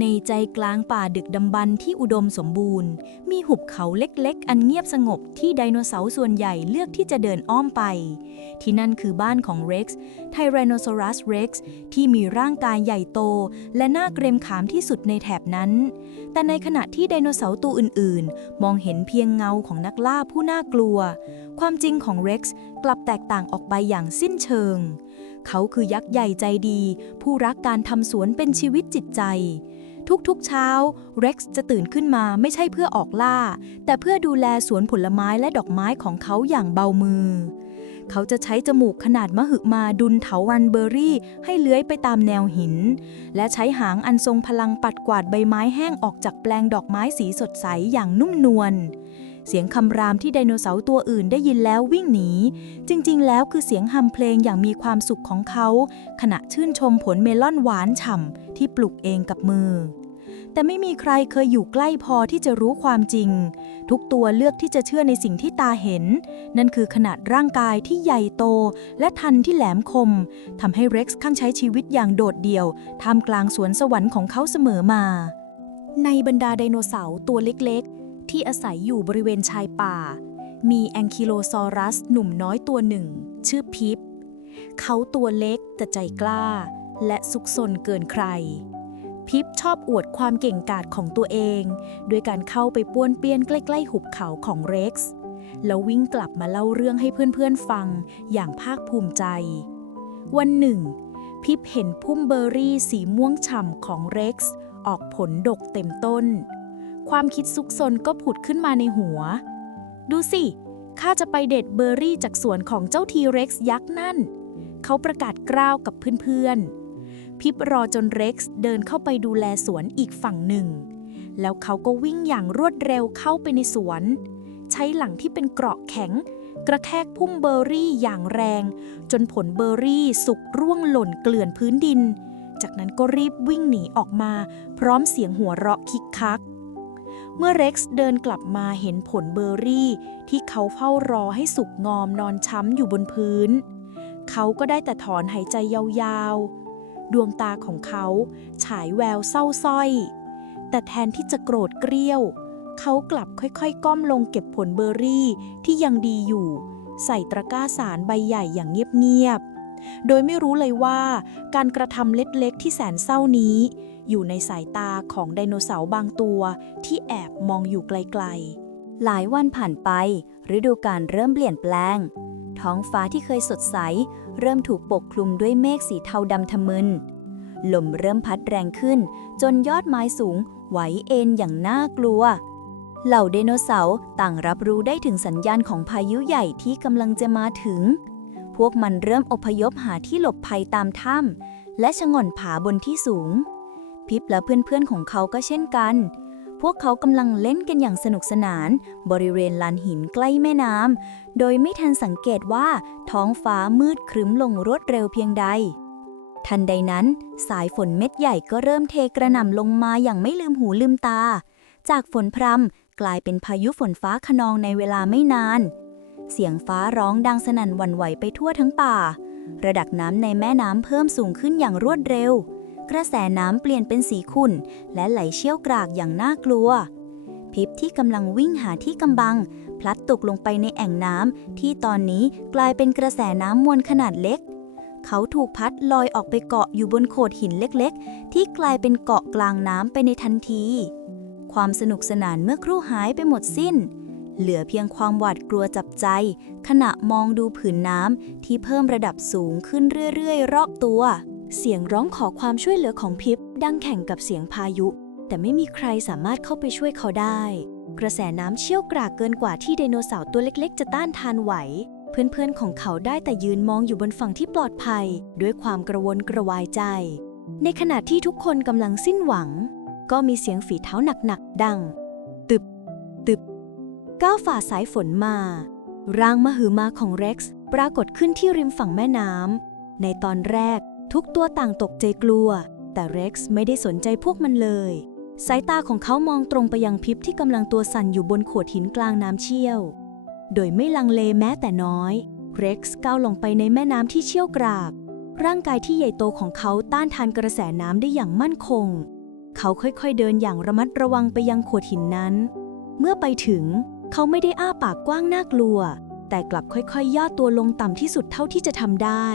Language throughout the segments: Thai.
ในใจกลางป่าดึกดำบรรพ์ที่อุดมสมบูรณ์ มีหุบเขาเล็กๆ อันเงียบสงบที่ไดโนเสาร์ส่วนใหญ่เลือกที่จะเดินอ้อมไป ที่นั่นคือบ้านของ Rex Tyrannosaurus Rex ที่มีร่างกายใหญ่โต และหน้าเกรงขามที่สุดในแถบนั้น แต่ในขณะที่ไดโนเสาร์ตัวอื่นๆ มองเห็นเพียงเงาของนักล่าผู้น่ากลัว ความจริงของ Rex กลับแตกต่างออกไปอย่างสิ้นเชิง เขาคือยักษ์ใหญ่ใจดี ผู้รักการทำสวนเป็นชีวิตจิตใจ ทุกๆเช้าเร็กซ์จะตื่นขึ้นมาไม่ใช่เพื่อออกล่า แต่เพื่อดูแลสวนผลไม้และดอกไม้ของเขาอย่างเบามือ เขาจะใช้จมูกขนาดมหึมาดุนเถาวันเบอร์รี่ ให้เลื้อยไปตามแนวหิน และใช้หางอันทรงพลังปัดกวาดใบไม้แห้งออกจากแปลงดอกไม้สีสดใสอย่างนุ่มนวล เสียงคำรามที่ไดโนเสาร์ตัวอื่นได้ยินแล้ววิ่งหนี จริงๆ แล้วคือเสียงฮัมเพลงอย่างมีความสุขของเขา ขณะชื่นชมผลเมลอนหวานฉ่ำที่ปลูกเองกับมือ แต่ไม่มีใครเคยอยู่ใกล้พอที่จะรู้ความจริง ทุกตัวเลือกที่จะเชื่อในสิ่งที่ตาเห็น นั่นคือขนาดร่างกายที่ใหญ่โต และทันที่แหลมคมทำให้เร็กซ์ข้างใช้ชีวิตอย่างโดดเดี่ยวท่ามกลางสวนสวรรค์ของเขาเสมอมาในบรรดาไดโนเสาร์ตัวเล็ก ที่อาศัยอยู่บริเวณชายป่า มีแองคิโลซอรัสหนุ่มน้อยตัวหนึ่ง ชื่อพิป เขาตัวเล็กแต่ใจกล้า และซุกซนเกินใคร พิปชอบอวดความเก่งกาจของตัวเองด้วยการเข้าไปป้วนเปี้ยนใกล้ ๆ หุบเขาของเร็กซ์แล้ววิ่งกลับมาเล่าเรื่องให้เพื่อนๆฟังอย่างภาคภูมิใจ วันหนึ่ง พิปเห็นพุ่มเบอร์รี่สีม่วงฉ่ำของเร็กซ์ออกผลดกเต็มต้น ความคิดซุกซนก็ผุดขึ้นมาในหัว ดูสิ ข้าจะไปเด็ดเบอร์รี่จากสวนของเจ้าทีเร็กซ์ยักษ์นั่น เขาประกาศกล้าวกับเพื่อนๆ พิบรอจนเร็กซ์เดินเข้าไปดูแลสวนอีกฝั่งหนึ่ง แล้วเขาก็วิ่งอย่างรวดเร็วเข้าไปในสวน ใช้หลังที่เป็นเกราะแข็ง กระแทกพุ่มเบอร์รี่อย่างแรง จนผลเบอร์รี่สุกร่วงหล่นเกลื่อนพื้นดิน จากนั้นก็รีบวิ่งหนีออกมา พร้อมเสียงหัวเราะคิกคัก เมื่อเร็กซ์เดินกลับมาเห็นผลเบอร์รี่ ที่เขาเฝ้ารอให้สุกงอมนอนช้ำอยู่บนพื้น เขาก็ได้แต่ถอนหายใจยาวๆ ดวงตาของเขาฉายแววเศร้าส้อย แต่แทนที่จะโกรธเกรี้ยว เขากลับค่อยๆ ก้มลงเก็บผลเบอร์รี่ที่ยังดีอยู่ ใส่ตะกร้าสารใบใหญ่อย่างเงียบๆ โดยไม่รู้เลยว่าการกระทำเล็กๆที่แสนเศร้านี้ อยู่ในสายตาของไดโนเสาร์บางตัวที่แอบมองอยู่ไกลๆ หลายวันผ่านไป ฤดูกาลเริ่มเปลี่ยนแปลง ท้องฟ้าที่เคยสดใส เริ่มถูกปกคลุมด้วยเมฆสีเทาดำทะมึน ลมเริ่มพัดแรงขึ้น จนยอดไม้สูงไหวเอ็นอย่างน่ากลัว เหล่าไดโนเสาร์ต่างรับรู้ได้ถึงสัญญาณของพายุใหญ่ที่กำลังจะมาถึง พวกมันเริ่มอพยพหาที่หลบภัยตามถ้ำและชะง่อนผาบนที่สูง พิบและเพื่อนๆของเขาก็เช่นกัน พวกเขากำลังเล่นกันอย่างสนุกสนาน บริเวณลานหินใกล้แม่น้ำ โดยไม่ทันสังเกตว่าท้องฟ้ามืดครึ้มลงรวดเร็วเพียงใด ทันใดนั้นสายฝนเม็ดใหญ่ก็เริ่มเทกระหน่ำลงมาอย่างไม่ลืมหูลืมตา จากฝนพรำกลายเป็นพายุฝนฟ้าขนองในเวลาไม่นาน เสียงฟ้าร้องดังสนั่นหวั่นไหวไปทั่วทั้งป่า ระดับน้ำในแม่น้ำเพิ่มสูงขึ้นอย่างรวดเร็ว กระแสน้ำเปลี่ยนเป็นสีขุ่นและไหลเชี่ยวกรากอย่างน่ากลัว พิบที่กำลังวิ่งหาที่กำบัง พลัดตกลงไปในแอ่งน้ำที่ตอนนี้กลายเป็นกระแสน้ำมวลขนาดเล็ก เขาถูกพัดลอยออกไปเกาะอยู่บนโขดหินเล็กๆ ที่กลายเป็นเกาะกลางน้ำไปในทันที ความสนุกสนานเมื่อครู่หายไปหมดสิ้นเหลือเพียงความหวาดกลัวจับใจ ขณะมองดูผืนน้ำที่เพิ่มระดับสูงขึ้นเรื่อยๆ รอบตัว เสียงร้องขอความช่วยเหลือของพิบดังแข่งกับเสียงพายุ แต่ไม่มีใครสามารถเข้าไปช่วยเขาได้ กระแสน้ำเชี่ยวกรากเกินกว่าที่ไดโนเสาร์ตัวเล็กๆ จะต้านทานไหว เพื่อนๆของเขาได้แต่ยืนมองอยู่บนฝั่งที่ปลอดภัย ด้วยความกระวนกระวายใจ ในขณะที่ทุกคนกำลังสิ้นหวัง ก็มีเสียงฝีเท้าหนักๆดัง ตึบ ตึบ ก้าวฝ่าสายฝนมา ร่างมหึมาของเร็กซ์ปรากฏขึ้นที่ริมฝั่งแม่น้ำในตอนแรก ทุกตัวต่างตกใจกลัว แต่เร็กซ์ไม่ได้สนใจพวกมันเลย สายตาของเขามองตรงไปยังพิบที่กำลังตัวสั่นอยู่บนโขดหินกลางน้ำเชี่ยว โดยไม่ลังเลแม้แต่น้อย เร็กซ์ก้าวลงไปในแม่น้ำที่เชี่ยวกราก ร่างกายที่ใหญ่โตของเขาต้านทานกระแสน้ำได้อย่างมั่นคง เขาค่อยๆเดินอย่างระมัดระวังไปยังโขดหินนั้น เมื่อไปถึง เขาไม่ได้อ้าปากกว้างน่ากลัว แต่กลับค่อยๆย่อตัวลงต่ำที่สุดเท่าที่จะทำได้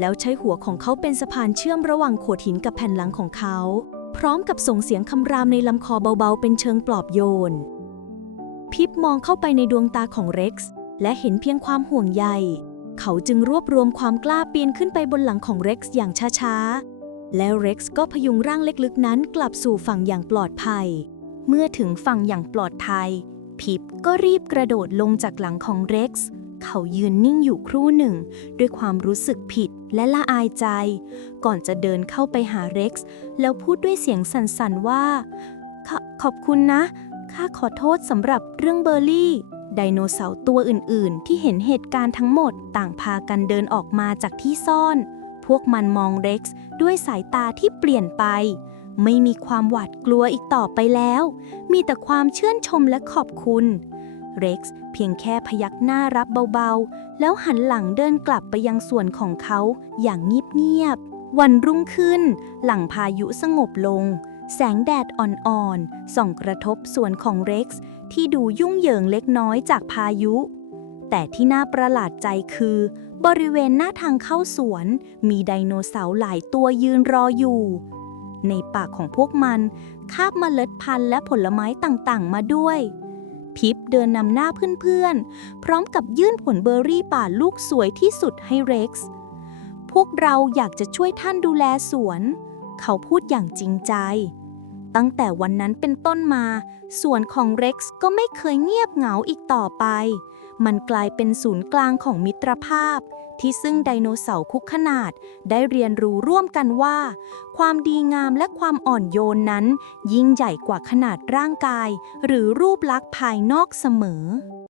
แล้วใช้หัวของเขาเป็นสะพานเชื่อมระหว่างโขดหินกับแผ่นหลังของเขา พร้อมกับส่งเสียงคำรามในลำคอเบาๆ เป็นเชิงปลอบโยน พิบมองเข้าไปในดวงตาของเร็กซ์ และเห็นเพียงความห่วงใย เขาจึงรวบรวมความกล้าปีนขึ้นไปบนหลังของเร็กซ์อย่างช้าๆ แล้วเร็กซ์ก็พยุงร่างเล็กๆ นั้นกลับสู่ฝั่งอย่างปลอดภัย เมื่อถึงฝั่งอย่างปลอดภัย พิบก็รีบกระโดดลงจากหลังของเร็กซ์ เขายืนนิ่งอยู่ครู่หนึ่ง ด้วยความรู้สึกผิด และละอายใจ ก่อนจะเดินเข้าไปหาเร็กซ์แล้วพูดด้วยเสียงสั่นๆว่า ขขอบคุณนะ ข้าขอโทษสำหรับเรื่องเบอร์รี่ ไดโนเสาร์ตัวอื่นๆ ที่เห็นเหตุการณ์ทั้งหมดต่างพากันเดินออกมาจากที่ซ่อน พวกมันมองเร็กซ์ด้วยสายตาที่เปลี่ยนไป ไม่มีความหวาดกลัวอีกต่อไปแล้ว มีแต่ความเชื่นชมและขอบคุณ เร็กซ์เพียงแค่พยักหน้ารับเบาๆ แล้วหันหลังเดินกลับไปยังส่วนของเขาอย่างเงียบๆ วันรุ่งขึ้น หลังพายุสงบลง แสงแดดอ่อนๆ ส่องกระทบส่วนของเร็กซ์ที่ดูยุ่งเหยิงเล็กน้อยจากพายุ แต่ที่น่าประหลาดใจคือ บริเวณหน้าทางเข้าสวน มีไดโนเสาร์หลายตัวยืนรออยู่ ในปากของพวกมัน คาบเมล็ดพันธุ์และผลไม้ต่างๆ มาด้วย พิบเดินนำหน้าเพื่อนๆ พร้อมกับยื่นผลเบอร์รี่ป่าลูกสวยที่สุดให้เร็กซ์ พวกเราอยากจะช่วยท่านดูแลสวน เขาพูดอย่างจริงใจ ตั้งแต่วันนั้นเป็นต้นมา สวนของเร็กซ์ก็ไม่เคยเงียบเหงาอีกต่อไป มันกลายเป็นศูนย์กลางของมิตรภาพ ที่ซึ่งไดโนเสาร์คุกขนาด ได้เรียนรู้ร่วมกันว่า ความดีงามและความอ่อนโยนนั้น ยิ่งใหญ่กว่าขนาดร่างกาย หรือรูปลักษณ์ภายนอกเสมอ